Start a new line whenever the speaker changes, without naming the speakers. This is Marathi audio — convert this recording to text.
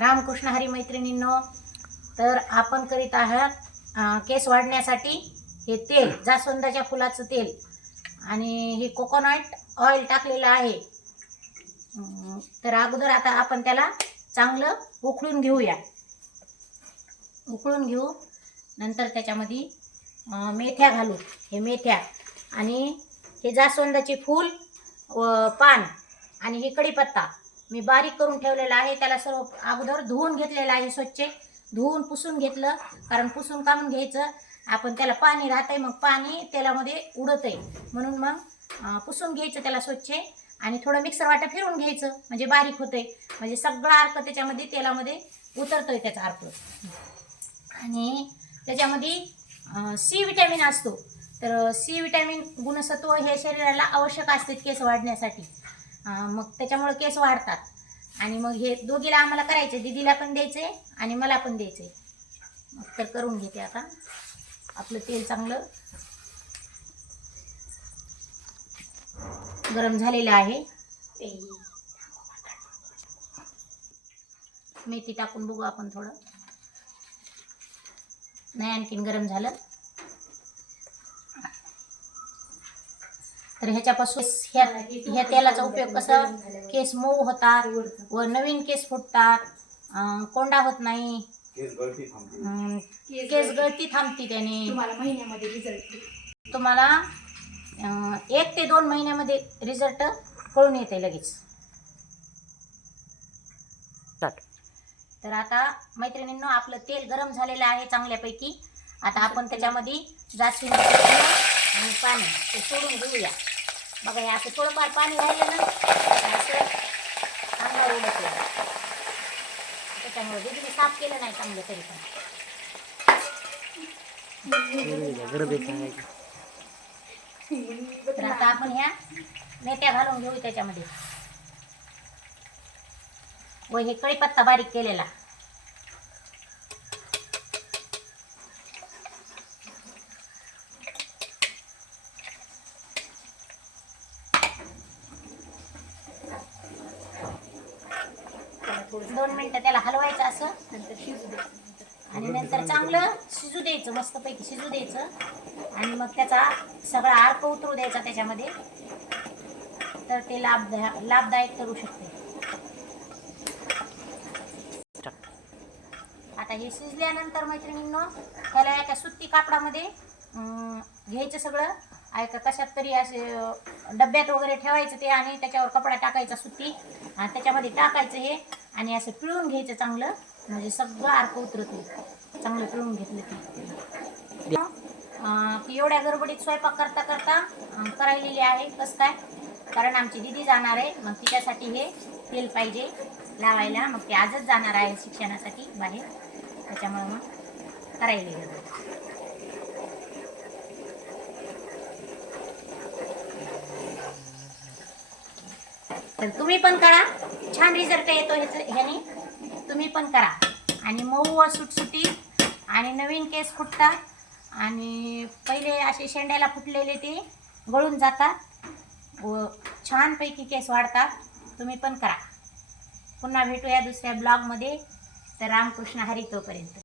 रामकृष्ण हरी मैत्रिणींनो तर आपण करीत आहात केस वाढण्यासाठी हे तेल जास्वंदाच्या फुलाचं तेल. आणि हे कोकोनट ऑइल टाकलेलं आहे. तर अगोदर आता आपण त्याला चांगलं उकळून घेऊया. उकळून घेऊ नंतर त्याच्यामध्ये मेथ्या घालू. हे मेथ्या आणि हे जास्वंदाचे फूल व पान आणि हे कढीपत्ता. मी बारीक करून ठेवलेला आहे. त्याला सर्व अगोदर धुवून घेतलेलं आहे स्वच्छ. धुवून पुसून घेतलं. कारण पुसून काढून घ्यायचं. आपण त्याला पाणी राहतंय मग पाणी तेलामध्ये उडत आहे म्हणून मग पुसून घ्यायचं त्याला स्वच्छ. आणि थोडं मिक्सर वाटा फिरून घ्यायचं. म्हणजे बारीक होतंय. म्हणजे सगळा अर्क त्याच्यामध्ये तेलामध्ये उतरतोय त्याचा अर्क. आणि त्याच्यामध्ये सी विटॅमिन असतो. तर सी विटॅमिन गुणसत्व हे शरीराला आवश्यक असते केस वाढण्यासाठी. मग त्याच्यामुळे केस वाढतात. आणि मग हे दोघीला आम्हाला करायचे दीदीला पण द्यायचे आणि मला पण द्यायचे. मग तर करून घेते आता. आपलं तेल चांगलं गरम झालेलं आहे. मेथी टाकून बघू आपण थोडं. नाही आणखीन गरम झालं. तर ह्याच्यापासून ह्या ह्या तेलाचा उपयोग कसा केस मऊ होतात व नवीन केस फुटतात. कोंडा होत नाही.
केस गळती थांबते.
अं, केस गळती. थांबते त्याने.
तुम्हाला
एक ते दोन महिन्यामध्ये रिझल्ट कळून येते लगेच. तर आता मैत्रिणींनो आपलं तेल गरम झालेलं आहे चांगल्यापैकी. आता आपण त्याच्यामध्ये फुलं आणि पाणी ते सोडून घेऊया बघा हे असं थोडंफार पाणी राहिलं ना असं चांगलं उडत त्याच्यामुळे दीदीने साफ केलं नाही चांगलं तरी पण. तर आता आपण ह्या मेथ्या घालून घेऊ त्याच्यामध्ये. व हे कढीपत्ता बारीक केलेला. दोन मिनटं त्याला हलवायचं असं
नंतर शिजू द्या
आणि नंतर चांगलं शिजू द्यायचं मस्तपैकी शिजू द्यायचं. आणि मग त्याचा सगळा अर्क उतरू द्यायचा त्याच्यामध्ये. तर ते लाभदा लाभदायक करू शकते. आता हे शिजल्यानंतर मैत्रिणींनो त्याला एका सुती कापडामध्ये अं, घ्यायचं सगळं. एका कशात तरी असे डब्यात वगैरे ठेवायचं ते आणि त्याच्यावर कपडा टाकायचा सुती. आणि त्याच्यामध्ये टाकायचं हे. आणि असं पिळून घ्यायचं चांगलं म्हणजे सगळं अर्क उतरतो. चांगलं पिळून घेतलं की. एवढ्या गडबडीत स्वयंपाक करता करता करायलेली आहे. कसं काय? कारण आमची दिदी जाणार आहे मग तिच्यासाठी हे तेल पाहिजे लावायला. मग ते आजच जाणार आहे शिक्षणासाठी बाहेर. त्याच्यामुळे मग करायला तर तुम्ही पण करा. छान रिझल्ट येतो ह्याचं ह्याने. तुम्ही पण करा. आणि मऊ व सुटसुटीत आणि नवीन केस फुटतात. आणि पहिले असे शेंड्याला फुटलेले ते गळून जातात. व छानपैकी केस वाढतात. तुम्ही पण करा. पुन्हा भेटूया दुसऱ्या ब्लॉगमध्ये. तर रामकृष्ण हरी तोपर्यंत.